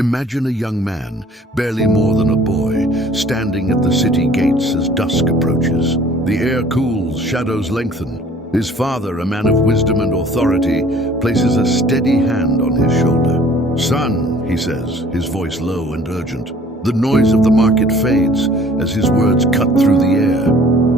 Imagine a young man, barely more than a boy, standing at the city gates as dusk approaches. The air cools, shadows lengthen. His father, a man of wisdom and authority, places a steady hand on his shoulder. "Son," he says, his voice low and urgent. The noise of the market fades as his words cut through the air.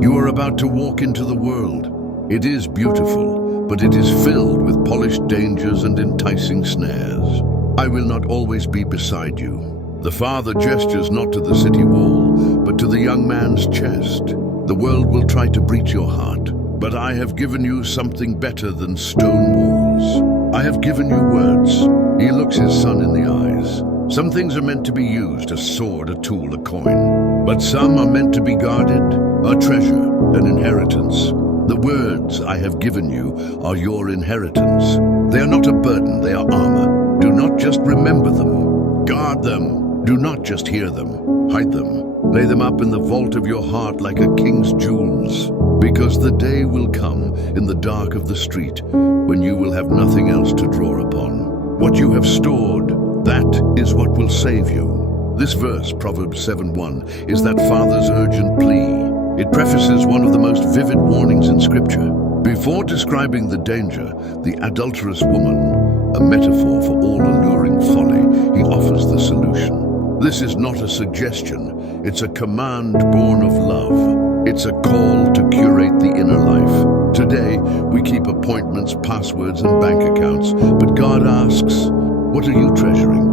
"You are about to walk into the world. It is beautiful, but it is filled with polished dangers and enticing snares. I will not always be beside you." The father gestures not to the city wall, but to the young man's chest. "The world will try to breach your heart, but I have given you something better than stone walls. I have given you words." He looks his son in the eyes. "Some things are meant to be used, a sword, a tool, a coin. But some are meant to be guarded, a treasure, an inheritance. The words I have given you are your inheritance. They are not a burden, they are armor. Do not just remember them. Guard them. Do not just hear them. Hide them. Lay them up in the vault of your heart like a king's jewels. Because the day will come in the dark of the street when you will have nothing else to draw upon. What you have stored, that is what will save you." This verse, Proverbs 7:1, is that father's urgent plea. It prefaces one of the most vivid warnings in Scripture. Before describing the danger, the adulterous woman, a metaphor for all alluring folly, he offers the solution. This is not a suggestion, it's a command born of love. It's a call to curate the inner life. Today, we keep appointments, passwords, and bank accounts, but God asks, what are you treasuring?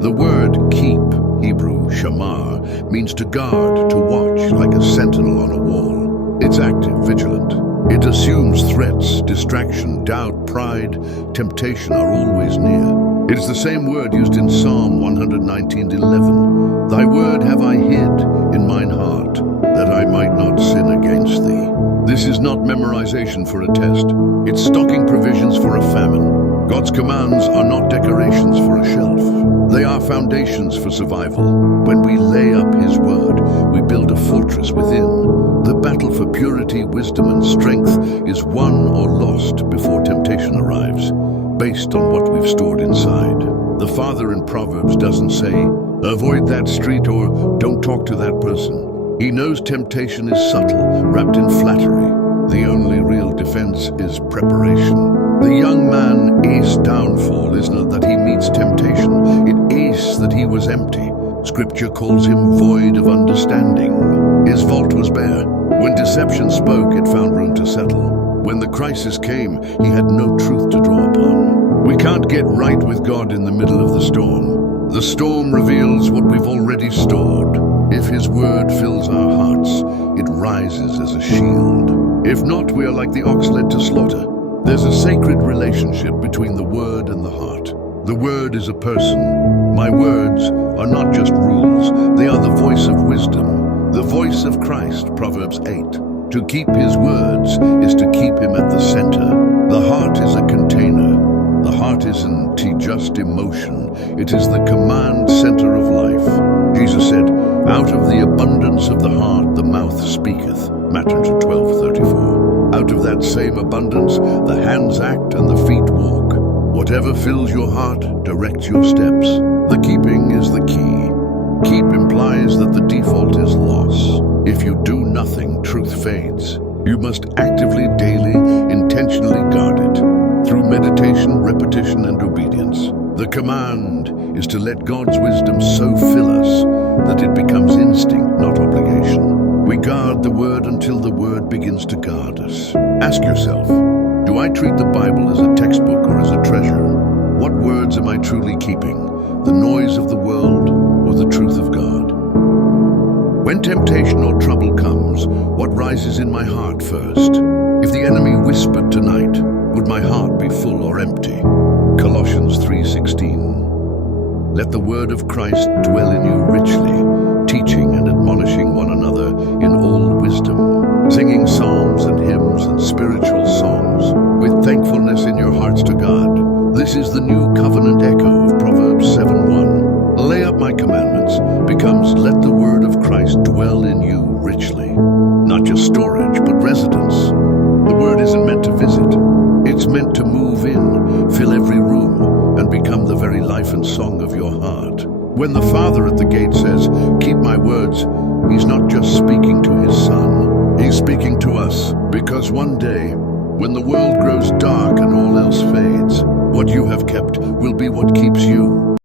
The word keep, Hebrew shamar, means to guard, to watch, like a sentinel on a wall. It's active, vigilant. It assumes threats, distraction, doubt, pride, temptation are always near. It is the same word used in Psalm 119:11. "Thy word have I hid in mine heart, that I might not sin against thee." This is not memorization for a test. It's stocking provisions for a famine. God's commands are not decorations for a shelf. They are foundations for survival. When we lay up His word, we build a fortress within. The battle for purity, wisdom, and strength is won or lost before temptation arrives, based on what we've stored inside. The father in Proverbs doesn't say, "Avoid that street" or "Don't talk to that person." He knows temptation is subtle, wrapped in flattery. The only real defense is preparation. The young man aced downfall is not that he meets temptation, it aced that he was empty. Scripture calls him void of understanding. His vault was bare. When deception spoke, it found room to settle. When the crisis came, he had no truth to draw upon. We can't get right with God in the middle of the storm. The storm reveals what we've already stored. If His word fills our hearts, it rises as a shield. If not, we are like the ox led to slaughter. There's a sacred relationship between the word and the heart. The word is a person. My words are not just rules, they are the voice of wisdom, the voice of Christ, Proverbs 8. To keep His words is to keep Him at the center. The heart is a container. The heart isn't just emotion, it is the command center of life. Jesus said, "Out of the abundance of the heart the mouth speaketh," Matthew 12:34. Out of that same abundance, the hands act and the feet walk. Whatever fills your heart directs your steps. The keeping is the key. Keep implies that the default is loss. If you do nothing, truth fades. You must actively, daily, intentionally guard it through meditation, repetition, and obedience. The command is to let God's wisdom so fill us that it becomes instinct, not obligation. We guard the word until the word begins to guard us. Ask yourself, do I treat the Bible as a textbook or as a treasure? What words am I truly keeping? The noise of the world or the truth of God? When temptation or trouble comes, what rises in my heart first? If the enemy whispered tonight, would my heart be full or empty? Colossians 3:16. Let the word of Christ dwell in you richly, teaching and admonishing one another in all wisdom, singing psalms and hymns and spiritual songs with thankfulness in your hearts to God. This is the new covenant echo of Proverbs 7:1. Lay up my commandments becomes let the word of Christ dwell in you richly. Not just storage, but residence. The word isn't meant to visit. It's meant to move in, fill every room, and become the very life and song of your heart. When the Father at the gate says, "Keep my words," he's not just speaking to his Son. He's speaking to us, because one day, when the world grows dark and all else fades, what you have kept will be what keeps